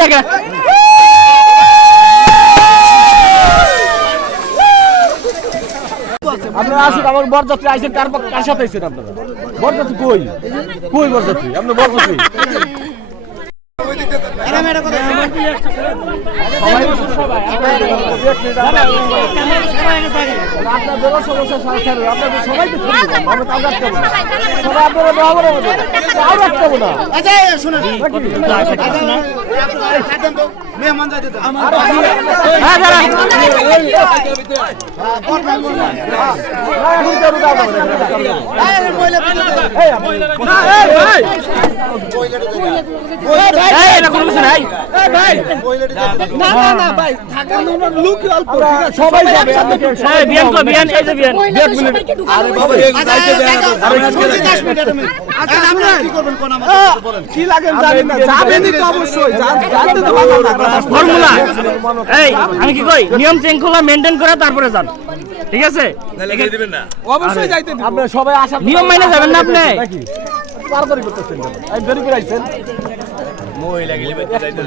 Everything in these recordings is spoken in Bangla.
দেখে আপনারা আসুন, আমার বরযাত্রী আইছেন, কার সাথে আইছেন আপনারা? বরযাত্রী কই কই বরযাত্রী? আপনার বরযাত্রী সবাই আমি কি কই নিয়ম শৃঙ্খলা মেনটেন করে তারপরে যান, ঠিক আছে? অবশ্যই যাইতে দিব। আপনারা সবাই আসা নিয়ম মাইনে যাবেন না আপনি? তাড়াতাড়ি করতেছেন, এই দেরি করে আইছেন। মহিলা গেলে যাইতে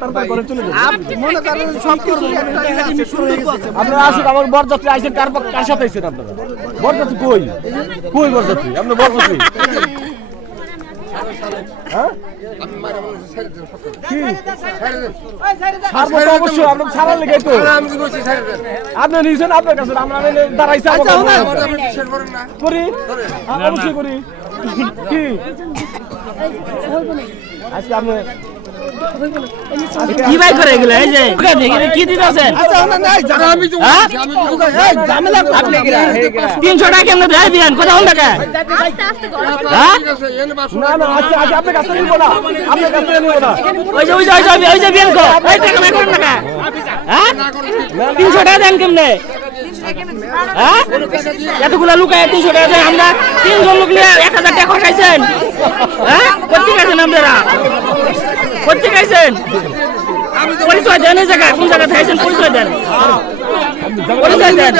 তাড়াতাড়ি চলে যাবেন। মনে করেন সব কিছু আপনারা আসুন, আমার বরযাত্রী আইছেন, কার সাথে আইছেন আপনারা? বরযাত্রী কই কই বরযাত্রী? আপনার বরযাত্রী অবশ্যই আপনার ছাড়ার লেগে তো আপনি নিয়েছেন আপনার কাছে, আমরা দাঁড়াইছি করি, অবশ্যই করি। কি আজকে আপনি কি ভাই করে এগুলো? এই যে কি দিতেছেন? 300 টাকা কেমনে দেয় দিয়েন? কত টাকা? না না, আচ্ছা আচ্ছা, আপনার কাছে নিব না, আপনার কাছে নিব না। ওই যে বিয়ান কো এই টাকা মে করেন না, হ্যাঁ 300 টাকা দেন কেমনে? হ্যাঁ এতগুলা লোক 300 টাকা দেন, আমরা 3 জন লোক নিয়ে 1000 টাকা খাইছেন। হ্যাঁ কোথা খাইছেন আপনারা? কোথা খাইছেন? পরিচয় দেন, এই জায়গায় কোন জায়গায় খাইছেন পরিচয় দেন, পরিচয় দেন।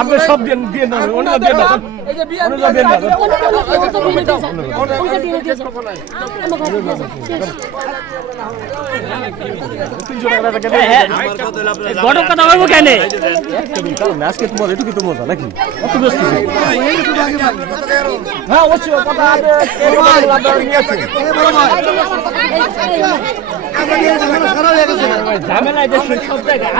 আপনি সব দিয়ে দিয়ে না, অন্য দিয়ে না, অন্য দিয়ে না। গরম কথা বলবো কেন? আজকে তোমার এটুকু তো মজা নাকি? কত ব্যস্ত? হ্যাঁ অবশ্যই কথা ঝামেলা সব জায়গায়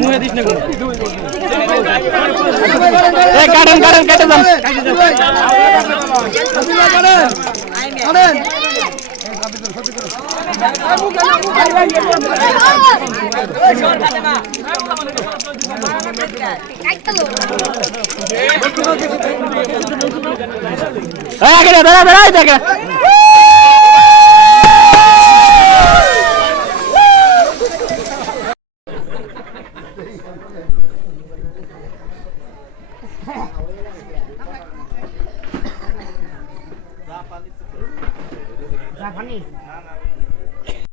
মুহে দিস না কাটেন কাটেন কেটে যান। দাঁড়া দাঁড়া দেখা